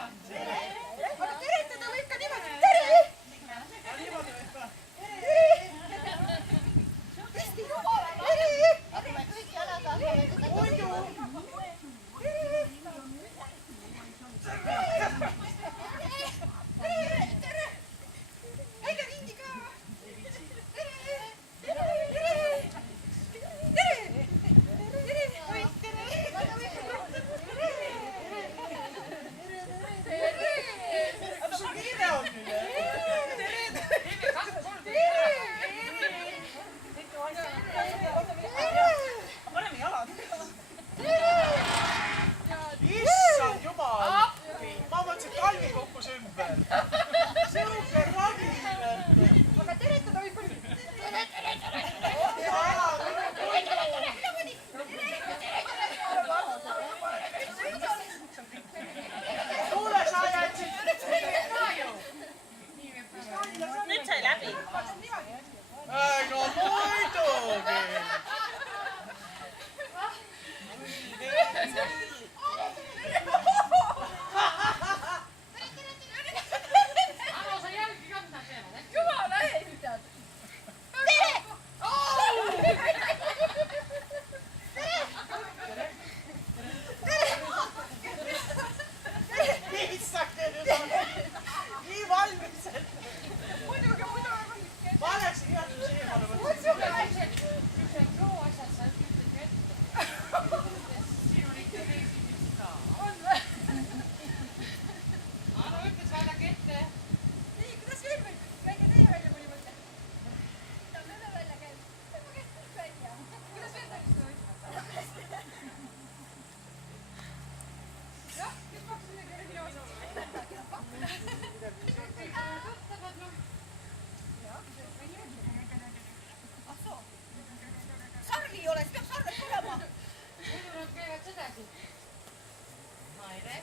Aga teretada võib ka niimoodi. Tere! Niimoodi võib ka. Tõesti jumala. Tere! Aga me kõik jalad hakkame seda Muidu. Tere! Äige ringi ka. Aga sul kiire on nüüd. Paneme jalad. Issand jumal. Ma mõtlesin, et Kalvi kukkus ümber. Siuke raviline. Aga teretada võib küll. Kuule, sa jätsid. Nüüd sai läbi. No muidugi. Jumala eest. Issake nüüd on nii valmis. Muidugi. Ma läksin igatahes eemale võtma. Nii, kuidas veel või? Käige teie välja mõni mõte. Mida me välja käime? Ma käin kõik välja. Kuidas veel täiesti või? Jah, kes pakkus midagi minu osas? Ah soo. Sarli ei ole, siis peab sarved tulema. Muidu nad käivad sedasi. Maire.